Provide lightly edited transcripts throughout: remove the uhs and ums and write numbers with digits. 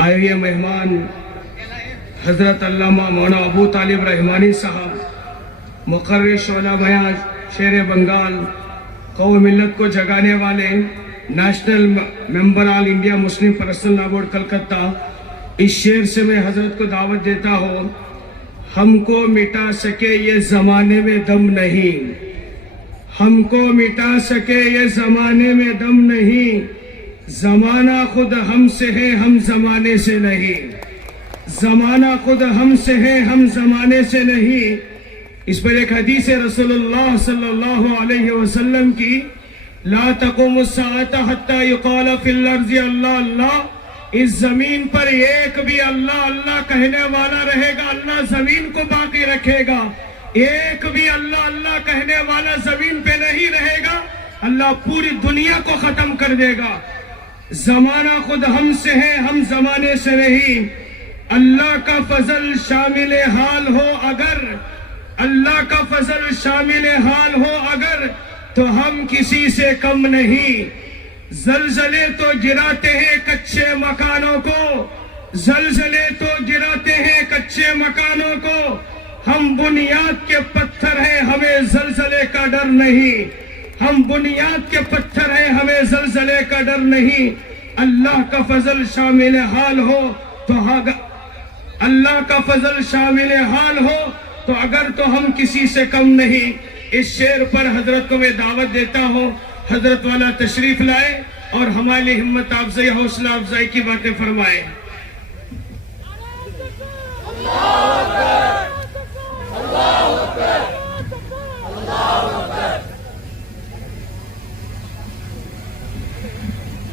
आए हुए मेहमान हजरत अल्लामा मौलाना अबू तालिब रहमानी साहब, मुकर्रिर शोला बयां शेर बंगाल, कौम मिल्लत को जगाने वाले, national member all India Muslim personal board Calcutta, इस शेर से मैं हजरत को दावत देता हूँ। हमको मिटा सके ये जमाने में दम नहीं, हमको मिटा सके ये जमाने में दम नहीं, जमाना खुद हमसे है हम जमाने से नहीं, जमाना खुद हमसे है हम जमाने से नहीं। इस पर एक हदीस है रसूलुल्लाह सल्लल्लाहु अलैहि वसल्लम की, ला तक़ूमु अस्साअतु हत्ता युक़ाल फिल अर्ज़ि अल्लाह अल्लाह, इस जमीन पर एक भी अल्लाह अल्लाह कहने वाला रहेगा, अल्लाह जमीन को बाकी रखेगा। एक भी अल्लाह अल्लाह कहने वाला जमीन पे नहीं रहेगा, अल्लाह पूरी दुनिया को खत्म कर देगा। जमाना खुद हमसे है हम जमाने से नहीं। अल्लाह का फजल शामिल हाल हो अगर, अल्लाह का फजल शामिल हाल हो अगर, तो हम किसी से कम नहीं। जलजले तो गिराते हैं कच्चे मकानों को, जलजले तो गिराते हैं कच्चे मकानों को, हम बुनियाद के पत्थर हैं हमें जलजले का डर नहीं, हम बुनियाद के पत्थर हैं हमें जलजले का डर नहीं। अल्लाह का फजल शामिल हाल हो तो अल्लाह का फजल शामिल हाल हो तो अगर, तो हम किसी से कम नहीं। इस शेर पर हजरत को मैं दावत देता हूँ, हजरत वाला तशरीफ लाए और हमारी हिम्मत अफजाई हौसला अफजाई की बातें फरमाए।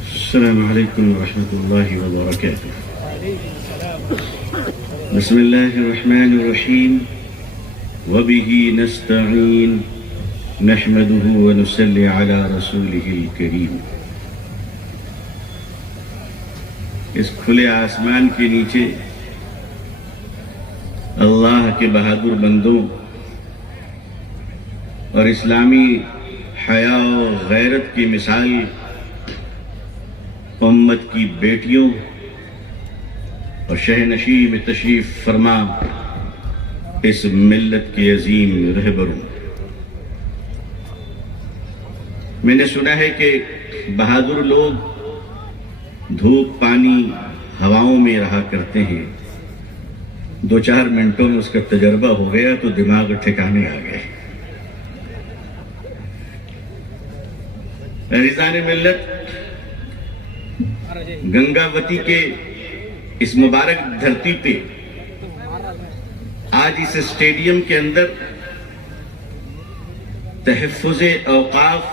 अस्सलामु अलैकुम व रहमतुल्लाहि व बरकातुहू। बिस्मिल्लाहिर रहमानिर रहीम व बिही नस्तईन नहमदुहु व नुसल्ली अला रसूलिहिल करीम। इस खुले आसमान के नीचे अल्लाह के बहादुर बंदों और इस्लामी हया और गैरत की मिसाल उम्मत की बेटियों और शहनशी में तशरीफ फरमा इस मिल्लत के अजीम रहबरों, मैंने सुना है कि बहादुर लोग धूप पानी हवाओं में रहा करते हैं। 2-4 मिनटों में उसका तजर्बा हो गया तो दिमाग ठिकाने आ गए। रिजान मिल्लत गंगावती के इस मुबारक धरती पे आज इस स्टेडियम के अंदर तहफ़्फ़ुज़े औक़ाफ़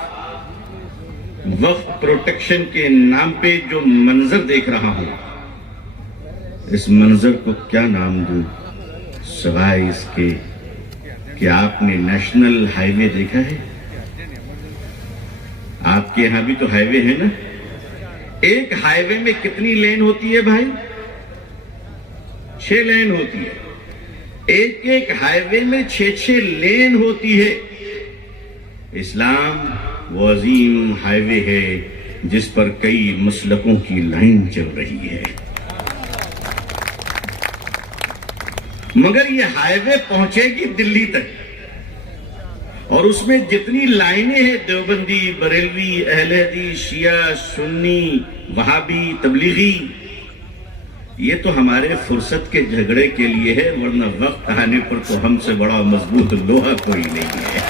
वक्फ प्रोटेक्शन के नाम पे जो मंजर देख रहा हूं, इस मंजर को क्या नाम दूं सिवाय इसके कि आपने नेशनल हाईवे देखा है? आपके यहां भी तो हाईवे है ना? एक हाईवे में कितनी लेन होती है भाई? 6 लेन होती है। एक एक हाईवे में 6-6 लेन होती है। इस्लाम वो अजीम हाईवे है जिस पर कई मसलकों की लाइन चल रही है, मगर ये हाईवे पहुंचेगी दिल्ली तक और उसमें जितनी लाइनें हैं, देवबंदी, बरेलवी, अहले हदीस, शिया, सुन्नी, वहाबी, तबलीगी, ये तो हमारे फुर्सत के झगड़े के लिए है, वरना वक्त आने पर तो हमसे बड़ा मजबूत लोहा कोई नहीं है।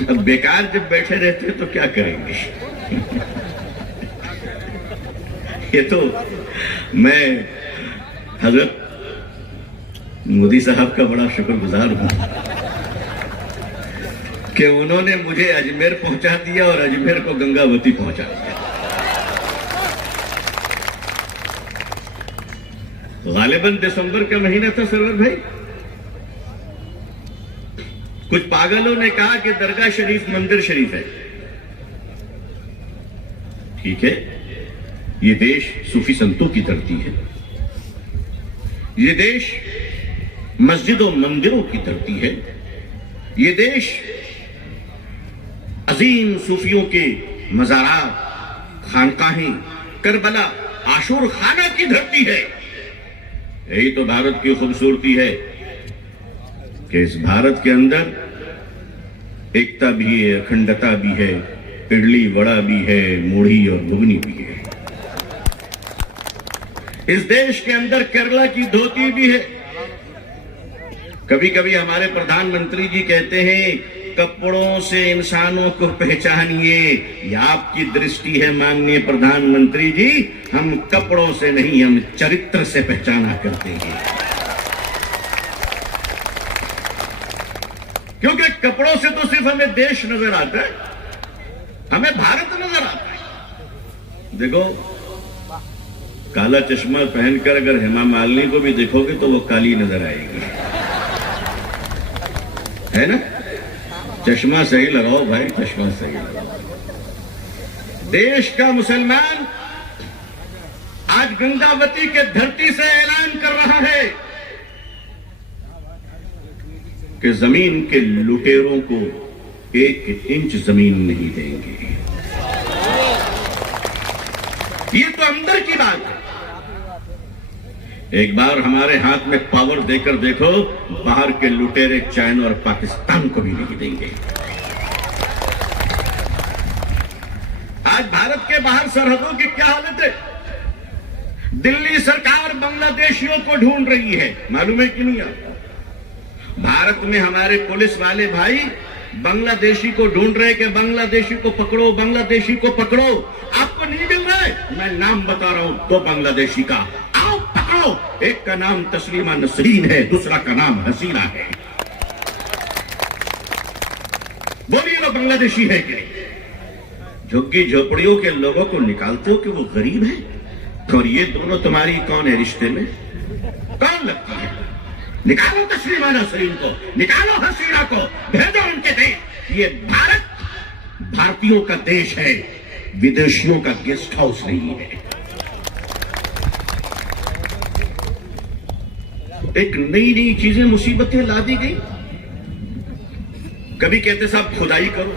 अब बेकार जब बैठे रहते हैं तो क्या करेंगे? ये तो मैं हजरत मोदी साहब का बड़ा शुक्रगुजार हूं कि उन्होंने मुझे अजमेर पहुंचा दिया और अजमेर को गंगावती पहुंचा दिया। गालिबन दिसंबर का महीना था सरवर भाई। कुछ पागलों ने कहा कि दरगाह शरीफ मंदिर शरीफ है। ठीक है, ये देश सूफी संतों की धरती है, ये देश मस्जिदों मंदिरों की धरती है, ये देश अजीम सूफियों के मज़ारात, खानकाहें, करबला, आशूर खाना की धरती है। यही तो भारत की खूबसूरती है कि इस भारत के अंदर एकता भी है, अखंडता भी है, इडली वड़ा भी है, मूढ़ी और घुगनी भी है। इस देश के अंदर केरला की धोती भी है। कभी कभी हमारे प्रधानमंत्री जी कहते हैं कपड़ों से इंसानों को पहचानिए। यह आपकी दृष्टि है माननीय प्रधानमंत्री जी, हम कपड़ों से नहीं, हम चरित्र से पहचाना करते हैं। क्योंकि कपड़ों से तो सिर्फ हमें देश नजर आता है, हमें भारत नजर आता है। देखो, काला चश्मा पहनकर अगर हेमा मालिनी को भी देखोगे तो वो काली नजर आएगी, है ना? चश्मा सही लगाओ भाई, चश्मा सही लगाओ। देश का मुसलमान आज गंगावती के धरती से ऐलान कर रहा है कि जमीन के लुटेरों को 1 इंच जमीन नहीं देंगे। ये तो अंदर की बात है। एक बार हमारे हाथ में पावर देकर देखो, बाहर के लुटेरे चाइना और पाकिस्तान को भी नहीं देंगे। आज भारत के बाहर सरहदों की क्या हालत है? दिल्ली सरकार बांग्लादेशियों को ढूंढ रही है, मालूम है कि नहीं आपको? भारत में हमारे पुलिस वाले भाई बांग्लादेशी को ढूंढ रहे कि बांग्लादेशी को पकड़ो, बांग्लादेशी को पकड़ो। आपको नहीं मिल रहा है? मैं नाम बता रहा हूं 2 बांग्लादेशी का, आओ पकड़ो। एक का नाम तस्लीमा नसरीन है, दूसरा का नाम हसीना है। बोलिए वो बांग्लादेशी है कि नहीं? झुग्गी झोपड़ियों के लोगों को निकालते हो कि वो गरीब है, और ये दोनों तुम्हारी कौन है रिश्ते में? कौन लगती है? निकालो तस्लीमा नसरीन को, निकालो हसीना को, भेजो उनके देश। ये भारत भारतीयों का देश है, विदेशियों का गेस्ट हाउस नहीं है। एक नई नई चीजें, मुसीबतें ला दी गई। कभी कहते साहब खुदाई करो,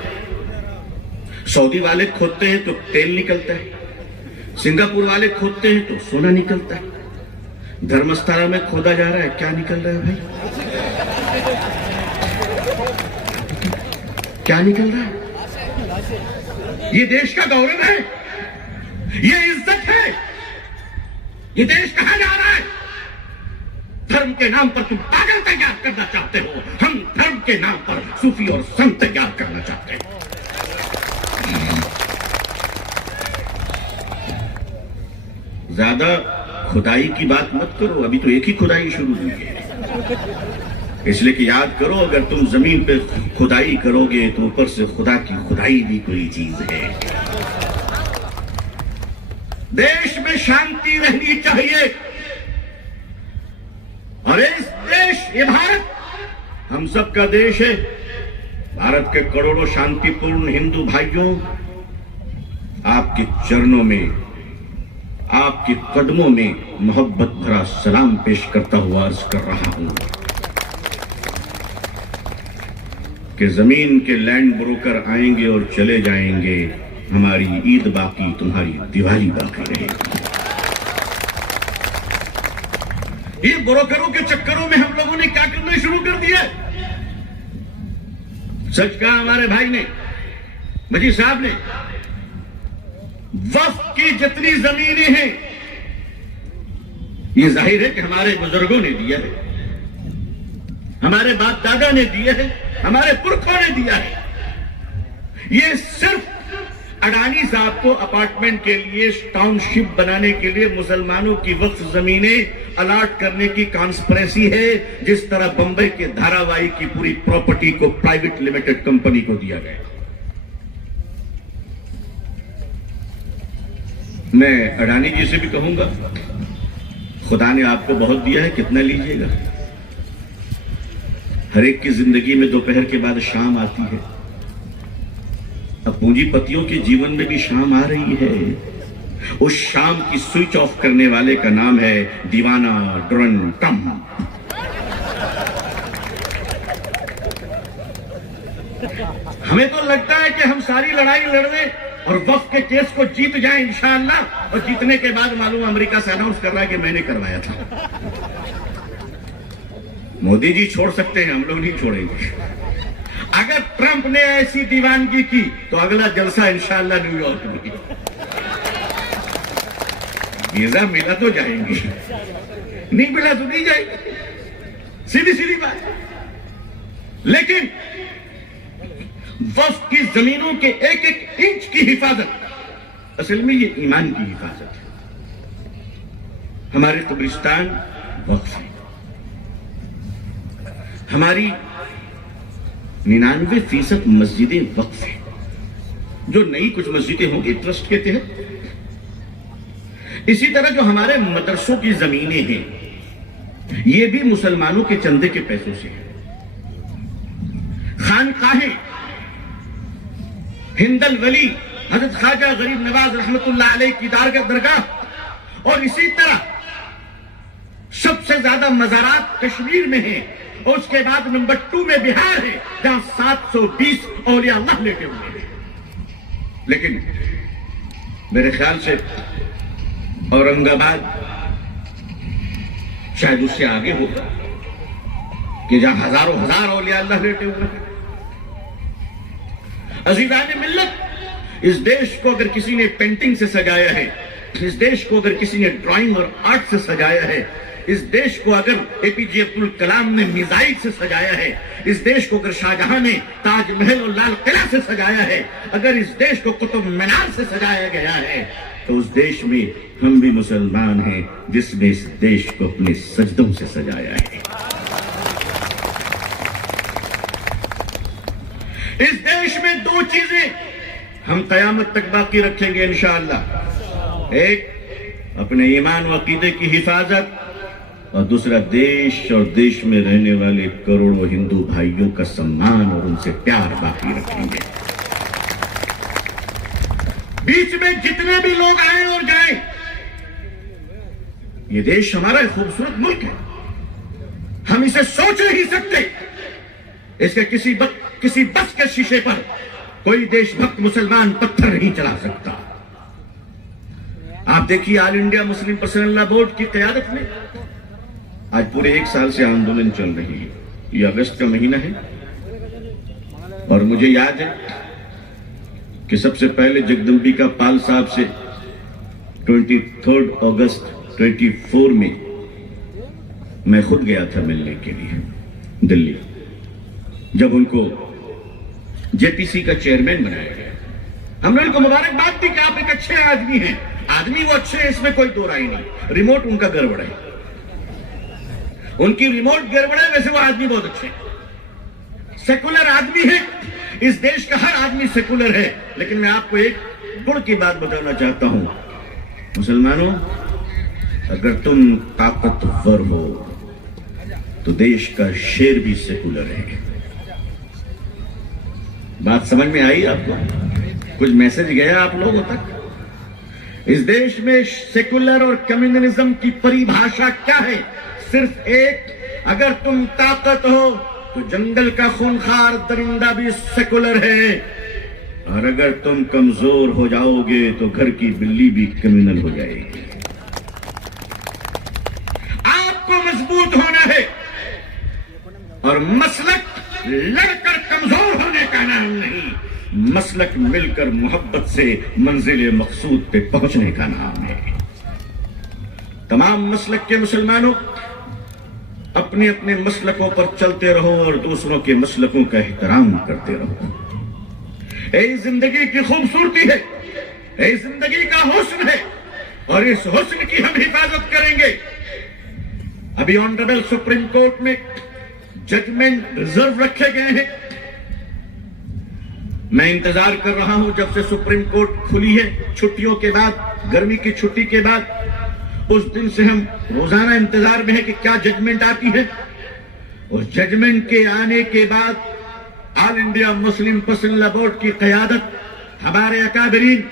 सऊदी वाले खोदते हैं तो तेल निकलता है, सिंगापुर वाले खोदते हैं तो सोना निकलता है, धर्मस्थला में खोदा जा रहा है, क्या निकल रहा है भाई? क्या निकल रहा है? ये देश का गौरव है, ये इज्जत है। ये देश कहां जा रहा है? धर्म के नाम पर तुम पागल तैयार करना चाहते हो, हम धर्म के नाम पर सूफी और संत तैयार करना चाहते हैं। ज्यादा खुदाई की बात मत करो, अभी तो एक ही खुदाई शुरू हुई है। इसलिए कि याद करो, अगर तुम जमीन पे खुदाई करोगे तो ऊपर से खुदा की खुदाई भी कोई चीज है। देश में शांति रहनी चाहिए, और इस देश, ये भारत हम सबका देश है। भारत के करोड़ों शांतिपूर्ण हिंदू भाइयों, आपके चरणों में, आपके कदमों में मोहब्बत भरा सलाम पेश करता हुआ अर्ज कर रहा हूं कि जमीन के लैंड ब्रोकर आएंगे और चले जाएंगे, हमारी ईद बाकी, तुम्हारी दिवाली बाकी रहेगी। ये ब्रोकरों के चक्करों में हम लोगों ने क्या करना शुरू कर दिया? सच कहा हमारे भाई ने, मजी साहब ने, वक्फ की जितनी जमीनें हैं, ये जाहिर है कि हमारे बुजुर्गों ने दिया है, हमारे बाप दादा ने दिया है, हमारे पुरखों ने दिया है। ये सिर्फ अडानी साहब को अपार्टमेंट के लिए, टाउनशिप बनाने के लिए मुसलमानों की वक्फ जमीनें अलाट करने की कॉन्स्पिरेसी है, जिस तरह बंबई के धारावाही की पूरी प्रॉपर्टी को प्राइवेट लिमिटेड कंपनी को दिया गया। मैं अडानी जी से भी कहूंगा, खुदा ने आपको बहुत दिया है, कितना लीजिएगा? हर एक की जिंदगी में दोपहर के बाद शाम आती है। अब पूंजीपतियों के जीवन में भी शाम आ रही है। उस शाम की स्विच ऑफ करने वाले का नाम है दीवाना डोनाल्ड ट्रंप। हमें तो लगता है कि हम सारी लड़ाई लड़ लें और वक्त के केस को जीत जाएं इंशाअल्लाह, और जीतने के बाद मालूम अमेरिका से अनाउंस कर रहा है कि मैंने करवाया था। मोदी जी छोड़ सकते हैं, हम लोग नहीं छोड़ेंगे। अगर ट्रंप ने ऐसी दीवानगी की तो अगला जलसा इंशाअल्लाह न्यूयॉर्क में। वीजा मिला तो जाएंगे, नहीं मिला तो नहीं जाएंगे, सीधी सीधी बात। लेकिन वक्फ की जमीनों के एक एक इंच की हिफाजत असल में ये ईमान की हिफाजत है। हमारे कब्रिस्तान वक्फ है, हमारी 99% मस्जिदें वक्फ है, जो नई कुछ मस्जिदें होंगी ट्रस्ट के तहत। इसी तरह जो हमारे मदरसों की जमीनें हैं ये भी मुसलमानों के चंदे के पैसों से है। खानकाहें, हिंदल वली हजरत ख्वाजा गरीब नवाज रहमतुल्लाह अलैह की दरगाह, और इसी तरह सबसे ज्यादा मज़ारात कश्मीर में हैं, और उसके बाद नंबर 2 में बिहार है जहां 720 औलिया अल्लाह लेटे हुए हैं। लेकिन मेरे ख्याल से औरंगाबाद शायद उससे आगे होगा कि जहां हजारों हजार औलिया अल्लाह लेटे हुए हैं। अज़ीज़ान मिल्लत, इस देश को अगर किसी ने पेंटिंग से सजाया है, इस देश को अगर किसी ने ड्राइंग और आर्ट से सजाया है, इस देश को अगर एपीजे अब्दुल कलाम ने मिसाइल से सजाया है, इस देश को अगर शाहजहां ने ताजमहल और लाल किला से सजाया है, अगर इस देश को कुतुब मीनार से सजाया गया है, तो उस देश में हम भी मुसलमान हैं जिसने इस देश को अपने सजदों से सजाया है। इस देश में 2 चीजें हम कयामत तक बाकी रखेंगे इंशाअल्लाह। एक अपने ईमान व अकीदे की हिफाजत, और दूसरा देश और देश में रहने वाले करोड़ों हिंदू भाइयों का सम्मान और उनसे प्यार बाकी रखेंगे। बीच में जितने भी लोग आए और जाएं, ये देश हमारा एक खूबसूरत मुल्क है, हम इसे सोच नहीं सकते। इसके किसी बस के शीशे पर कोई देशभक्त मुसलमान पत्थर नहीं चला सकता। आप देखिए all India Muslim personal law board की क़यादत में आज पूरे 1 साल से आंदोलन चल रही है। ये अगस्त का महीना है और मुझे याद है कि सबसे पहले जगदम्बिका पाल साहब से 23 अगस्त 24 में मैं खुद गया था मिलने के लिए दिल्ली, जब उनको जेपीसी का चेयरमैन बनाया गया। हमने उनको मुबारकबाद दी कि आप एक अच्छे आदमी हैं। आदमी वो अच्छे हैं, इसमें कोई दो राय नहीं। रिमोट उनका गड़बड़ है, उनकी रिमोट गड़बड़ है, वैसे वो आदमी बहुत अच्छे हैं, सेकुलर आदमी है। इस देश का हर आदमी सेकुलर है। लेकिन मैं आपको एक गुण की बात बताना चाहता हूं, मुसलमानों, अगर तुम ताकतवर हो तो देश का शेर भी सेकुलर है। बात समझ में आई आपको? कुछ मैसेज गया आप लोगों तक? इस देश में सेकुलर और कम्युनलिज्म की परिभाषा क्या है? सिर्फ एक, अगर तुम ताकत हो तो जंगल का खूंखार दरिंदा भी सेकुलर है, और अगर तुम कमजोर हो जाओगे तो घर की बिल्ली भी क्रिमिनल हो जाएगी। आपको मजबूत होना है, और मसलक लड़कर कमजोर होने का नाम नहीं, मसलक मिलकर मोहब्बत से मंजिल मकसूद पे पहुंचने का नाम है। तमाम मसलक के मुसलमानों, अपने अपने मसलकों पर चलते रहो और दूसरों के मसलकों का एहतराम करते रहो। ये जिंदगी की खूबसूरती है, ये जिंदगी का हुस्न है, और इस हुस्न की हम हिफाजत करेंगे। अभी ऑनरेबल सुप्रीम कोर्ट में जजमेंट रिजर्व रखे गए हैं। मैं इंतजार कर रहा हूं जब से सुप्रीम कोर्ट खुली है, छुट्टियों के बाद, गर्मी की छुट्टी के बाद, उस दिन से हम रोजाना इंतजार में है कि क्या जजमेंट आती है। और जजमेंट के आने के बाद all India Muslim personal law board की क़यादत, हमारे अकाबरीन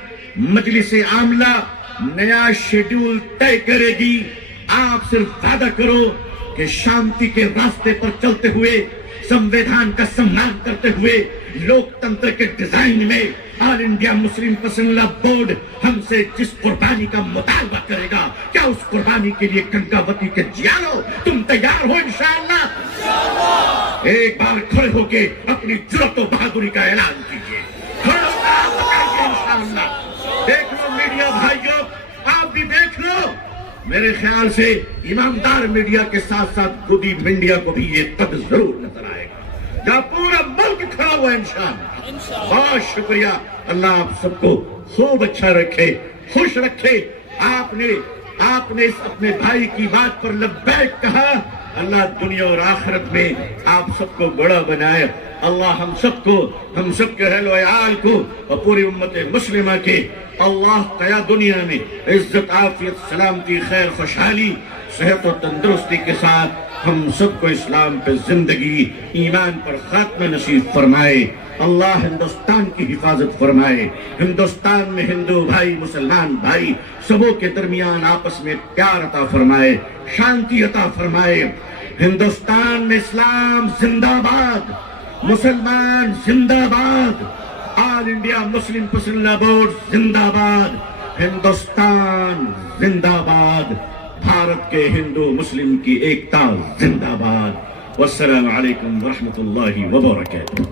मजलिस आमला नया शेड्यूल तय करेगी। आप सिर्फ वादा करो कि शांति के रास्ते पर चलते हुए संविधान का सम्मान करते हुए लोकतंत्र के डिजाइन में ऑल इंडिया मुस्लिम पसंदीदा बोर्ड हमसे जिस कुर्बानी का मुतालबा करेगा, क्या उस कुर्बानी के लिए कंकावती के जियालो तुम तैयार हो? इंशाअल्लाह एक बार खड़े होके अपनी जुर्रत और बहादुरी का ऐलान कीजिए। खड़े होकर बताइए इंशाअल्लाह। देख लो मीडिया भाइयों, आप भी देख लो। मेरे ख्याल से ईमानदार मीडिया के साथ साथ खुदी मीडिया को भी ये तब जरूर नजर आएगा जहाँ पूरा मुल्क खड़ा हुआ है इंशाअल्लाह। बहुत शुक्रिया। अल्लाह आप सबको खूब अच्छा रखे, खुश रखे। आपने इस अपने भाई की बात पर लब्बैक कहा। अल्लाह दुनिया और आखिरत में आप सबको बड़ा बनाए। अल्लाह हम सबके अहल वयाल को और पूरी उम्मत मुस्लिमा के अल्लाह कया दुनिया में इज्जत, आफियत, सलामती, खैर, खुशहाली, सेहत और तंदुरुस्ती के साथ हम सबको इस्लाम पे जिंदगी, ईमान पर खात्मा नसीब फरमाए। अल्लाह हिंदुस्तान की हिफाजत फरमाए। हिंदुस्तान में हिंदू भाई, मुसलमान भाई सबों के दरमियान आपस में प्यार अता फरमाए, शांति अता फरमाए। हिंदुस्तान में इस्लाम जिंदाबाद, मुसलमान जिंदाबाद, ऑल इंडिया मुस्लिम पसंदीदा बोर्ड जिंदाबाद, हिंदुस्तान जिंदाबाद, भारत के हिंदू मुस्लिम की एकता जिंदाबाद। वस्सलामु अलैकुम व रहमतुल्लाहि व बरकातुहू।